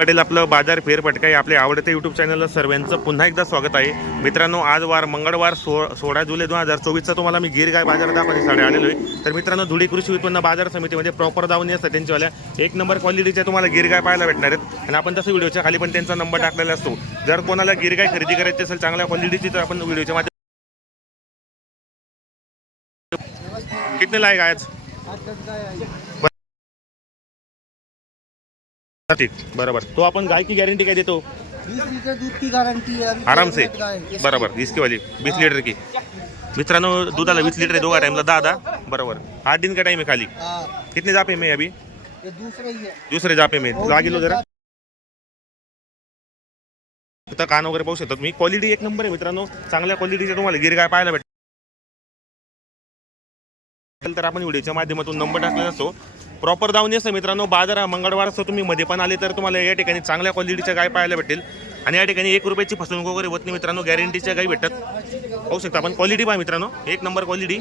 पटेल आपलं बाजार फेर पटकाई आपल्या आवडत्या यूट्यूब चॅनलला सर्वांचं पुन्हा एकदा स्वागत आहे. मित्रांनो आज वार मंगळवार सो सोळा जुलै दोन हजार चोवीसचा तुम्हाला मी गिरगाय बाजार साडे आलेलो आहे. तर मित्रांनो धुळे कृषी उत्पन्न बाजार समितीमध्ये प्रॉपर दावणी असतात त्यांच्यावाल्या एक नंबर क्वालिटीच्या तुम्हाला गिरगाय पाहायला भेटणार आहेत. आणि आपण तसं व्हिडिओच्या खाली पण त्यांचा नंबर टाकलेला असतो. जर कोणाला गिरगाय खरेदी करायची असेल चांगल्या क्वालिटीची तर आपण व्हिडिओच्या माध्यमात कितने लायक आज? ठीक बरोबर. तो आपण गाय की गॅरंटी काय देतो? बीस लीटर दूध की गारंटी है अभी आराम से गाय. है। बरोबर. इसकी वाली बीस लीटर की. मित्रांनो दुधाला वीस लिटर आहे दोघा टाइमला दहा दहा. बरोबर. आठ दिन का टाइम है खाली? हाँ, कितने जापे में अभी? ये दूसरे ही है दुसरे जापे में लागी लो जरा. आता कान वगैरे पाहू शकता तुम्ही क्वालिटी एक नंबर आहे मित्रांनो. चांगल्या क्वालिटीचे तुम्हाला गिरगाय पाहायला भेटेल तर आपण व्हिडिओच्या माध्यमातून नंबर टाकलेला असतो. प्रॉपर दावणी असतं मित्रांनो. बाजार हा मंगळवार असतो. तुम्ही मध्ये पण आले तर तुम्हाला या ठिकाणी चांगल्या क्वालिटीच्या गाय पाहायला भेटेल आणि या ठिकाणी एक रुपयाची फसवणूक वगैरे होत नाही मित्रांनो. गॅरंटीच्या गाई भेटतात. पाहू शकता आपण क्वालिटी पहा मित्रांनो. एक नंबर क्वालिटी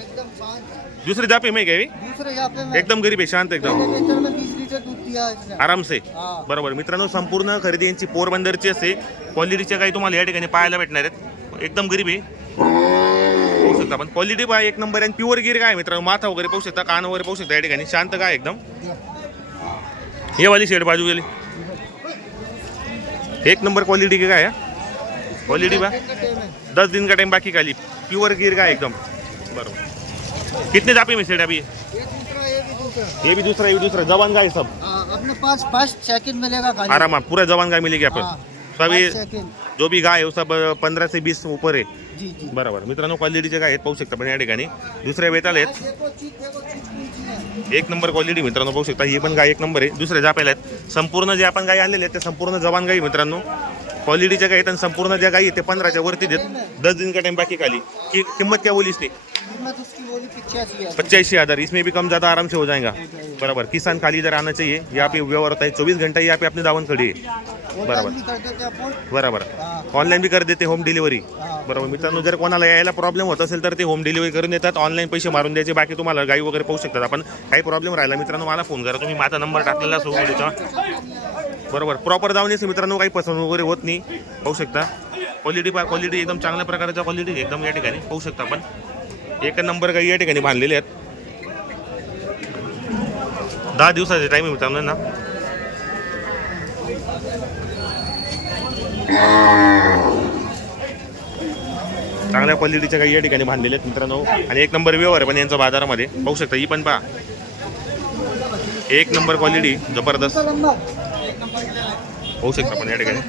दुसरी जापे में घ्यावी एकदम गरीब आहे शांत एकदम. पहले लीटर में बीस लीटर दूध दिया इसने आराम से हाँ. बरोबर. मित्रांनो संपूर्ण खरेदी यांची पोरबंदरची असते क्वालिटीच्या काही तुम्हाला या ठिकाणी पाहायला भेटणार आहेत. एकदम गरीब आहे. पाहू शकता आपण. क्वालिटी पहा एक नंबर आणि प्युअर गिर काय मित्रांनो? माथा वगैरे पाहू शकता कान वगैरे पाहू शकता या ठिकाणी. शांत काय एकदम? हे वाली शेड बाजू गेली एक नंबर क्वालिटी की काय क्वालिटी बा दस दिन का टाइम बाकी खाली. प्युअर गिर काय एकदम? बरोबर. कितने जापे में सेट अभी? ये भी दूसरा ये भी दूसरा. जवान गाय सब. अपने पास फर्स्ट सेकंड मिलेगा आराम पूरा जवान गाय मिलेगी आपण सभी जो भी गाय है सब पंधरा से बीस ऊपर आहे. बरोबर. मित्रांनो क्वालिटीचे गाय आहेत पाहू शकता पण या ठिकाणी. दुसऱ्या वेताल आहेत. एक नंबर क्वालिटी मित्रांनो पाहू शकता. ही पण गाय एक नंबर आहे. दुसऱ्या जापेला आहेत. संपूर्ण जे आपण गाय आणलेले आहेत ते संपूर्ण जवान गाई मित्रांनो. क्वालिटीच्या गाई आहेत आणि संपूर्ण ज्या गाई आहेत ते पंधराच्या वरती देत. दस दिन का टाइम बाकी खाली. की किंमत क्या कीमत उसकी बोली पिचासी हज़ार इसमें भी कम ज़्यादा आराम से हो जाएगा। बराबर किसान खाली इधर आना चाहिए। यहाँ पे व्यवहार होता है चौबीस घंटा यहाँ पे अपनी दावन खड़ी है। बराबर। ऑनलाइन भी कर देते अपन बराबर। ऑनलाईन बी कर देते होम डिलिव्हरी हाँ। बरोबर मित्रांनो जर कोणाला यायला प्रॉब्लेम होत असेल तर ते होम डिलिव्हरी करून देतात. ऑनलाईन पैसे मारून द्यायचे बाकी तुम्हाला गाई वगैरे पाहू शकतात. आपण काही प्रॉब्लेम राहिला मित्रांनो मला फोन करा. तुम्ही माझा नंबर टाकलेला असो व्हिडिओचा बरोबर. प्रॉपर जाऊन मित्रांनो काही पसंत वगैरे होत नाही. पाहू शकता. क्वालिटी क्वालिटी एकदम चांगल्या प्रकारच्या क्वालिटी एकदम या ठिकाणी पाहू शकता आपण. एक नंबर गाई या ठिकाणी बांधलेले आहेत. दहा दिवसाचे टाईम आहे मित्रांनो ना चांगल्या क्वालिटीच्या काही या ठिकाणी बांधलेले आहेत मित्रांनो. आणि एक नंबर व्यवहार आहे पण यांचा बाजारामध्ये. पाहू शकता ही पण पहा. एक नंबर क्वालिटी जबरदस्त. होऊ शकता पण या ठिकाणी.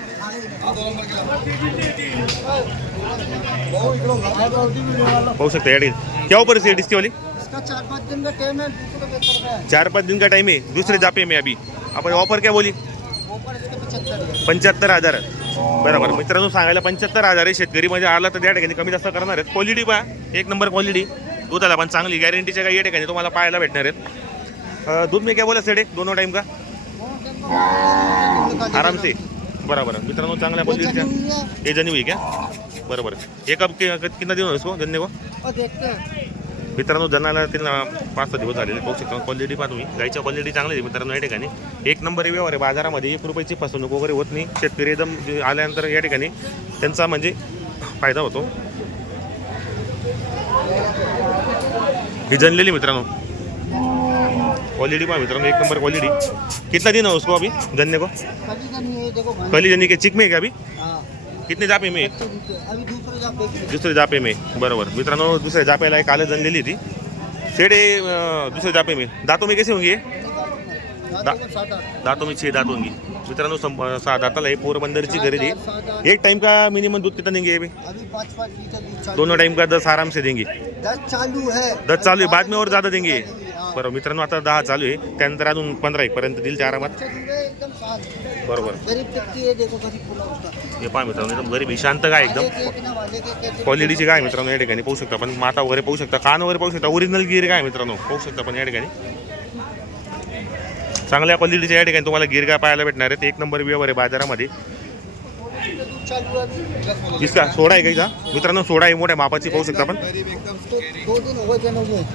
पाहू शकता या ठिकाणी. केव्हा परिस्थिती आहे डिस्की वाली इसका चार पाँच दिन का टाइम है दूसरे है। चार पाच दिन का टाइम आहे. दुसरे जापे में अभी. आपण ऑफर क्या बोली? पंच्याहत्तर हजार. बरोबर. मित्रांनो सांगायला पंच्याहत्तर हजार आहे. शेतकरी म्हणजे आला तर त्या ठिकाणी कमी जास्त करणार आहेत. क्वालिटी पहा. एक नंबर क्वालिटी दुधाला पण चांगली गॅरंटीच्या काही या ठिकाणी तुम्हाला पाहायला भेटणार आहेत. दूध में क्या बोला सेडे? दोनों टाइम का? आराम से बराबर. मित्रांनो चांगल्या क्वालिटीच्या ये जनी हुई क्या बरोबर. एक अब कि- कितना दिन हो इसको जन्ने को और देखते हैं मित्रांनो जनाला त्यांना पाच सहा दिवस झालेले पाहू शकता. क्वालिटी पहा तुम्ही गाईच्या क्वालिटी चांगली आहे मित्रांनो या ठिकाणी. एक नंबर व्यवहार आहे. बाजारामध्ये एक रुपयाची फसवणूक वगैरे होत नाही. शेतकरी एकदम आल्यानंतर या ठिकाणी त्यांचा म्हणजे फायदा होतो. ही जनलेली मित्रांनो. क्वालिटी पा मित्रांनो एक नंबर क्वालिटी कितना दिन है उसको अभी धन्य को? कली जनी के चिक में है क्या अभी? कितने जापे में दूसरे जाप में बरोबर. मित्रांनो दुसऱ्या जापेला एक जनलेली ती शेडे अं, दुसरे जापे में. दातों में कैसे होंगे? दांतों में छह दांत होंगी. मित्रांनो सं- सहा दाताला आहे पोरबंदरची खरेदी. एक टाइम का मिनिमम दूध कितना देंगे अभी पाँच पाँच लीटर दोनों टाइम का दस आराम से देंगे. दस चालू है दस चालू आहे बाद में और ज़्यादा देंगे. बरोबर मित्रांनो आता दहा चालू आहे. त्यानंतर अजून पंधरा एक पर्यंत दिल त्या आरामात. बरोबर. हे पहा मित्रांनो एकदम गरीब शांत काय एकदम. क्वालिटीची काय मित्रांनो या ठिकाणी पाहू शकता. पण माता वगैरे पाहू शकता कान वगैरे पाहू शकता. ओरिजिनल गिर काय मित्रांनो पाहू शकता पण या ठिकाणी. चांगल्या क्वालिटीच्या या ठिकाणी तुम्हाला गिरगा पाहायला भेटणार आहेत एक नंबर व्यवहार आहे बाजारामध्ये. इसका सोडा आहे का मित्रांनो सोडा आहे मोठ्या मापाची पाहू शकता आपण.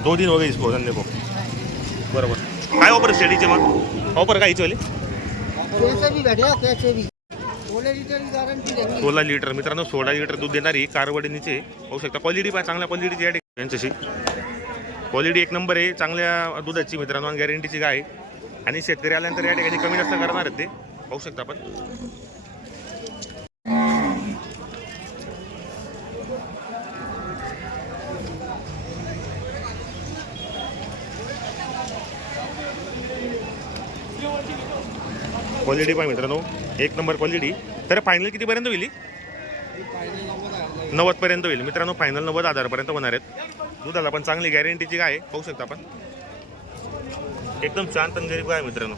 दो दिन हो वगैरे इसको धंदे को. बरोबर. काय ऑफर शेडीचे मग? ऑफर काय वाली? सोळा लिटर. मित्रांनो सोळा लिटर दूध देणारी कारवडीनीचे होऊ शकता. क्वालिटी पण चांगल्या क्वालिटीची आहे यांच्याशी. क्वालिटी एक नंबर आहे चांगल्या दुधाची मित्रांनो गॅरंटीची गाय. आणि शेतकरी आल्यानंतर या ठिकाणी कमी जास्त करणार आहेत ते. पाहू शकता आपण. क्वालिटी पाहिजे मित्रांनो. एक नंबर क्वालिटी तर फायनल कितीपर्यंत होईल नव्वदपर्यंत नव्वद पर्यंत होईल. मित्रांनो फायनल नव्वद हजारपर्यंत होणार आहेत. दुधाला पण चांगली गॅरंटीची काय पाहू शकता आपण. एकदम शांत आणि गरीब आहे मित्रांनो.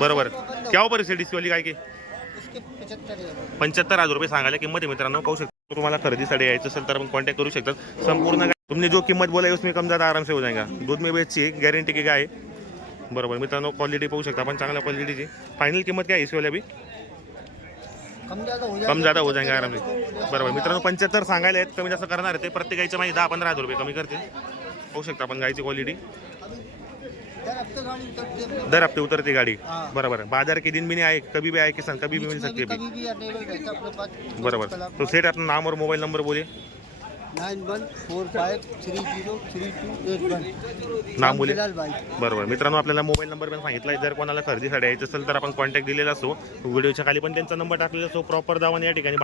बरोबर. क्या परिस्थिती वाली काय की हजार पंच्याहत्तर हजार रुपये सांगायला किंमत आहे मित्रांनो. पाहू शकता तुम्हाला खरेदीसाठी यायचं असेल तर मग कॉन्टॅक्ट करू शकतात संपूर्ण तुम्ही तुमने जो किंमत बोला है उसमें कम ज़्यादा आराम से हो जाएगा दूध में बेचची गॅरंटी की काय आहे. बरोबर मित्रांनो क्वालिटी पाहू शकता आपण चांगल्या क्वालिटीची फायनल किंमत काय आहे इसवाल्या बी कम ज्यादा हो जाएगा आराम से। बरोबर मित्रांनो पंच्याहत्तर सांगायला आहेत कमी जास्त करणार आहे ते प्रत्येक गायच्या माहिती दहा पंधरा हजार रुपये कमी करतील. पाहू शकता आपण गायची क्वालिटी दर हफ्ते उतरती गाड़ी। बराबर बाजार के दिन भी नहीं आए कभी भी आए किसान कभी भी मिल सकती है. बराबर तो सेठ अपना नाम और मोबाइल नंबर बोलिए। Nine one four five three zero three two eight one. नाम बिलाल भाई. बरोबर. मित्रांनो आपल्याला मोबाईल नंबर पण सांगितला जर कोणाला खरेदीसाठी यायचं असेल तर आपण कॉन्टॅक्ट दिलेला असतो. व्हिडिओच्या खाली पण त्यांचा नंबर टाकलेला असतो. प्रॉपर जाऊन या ठिकाणी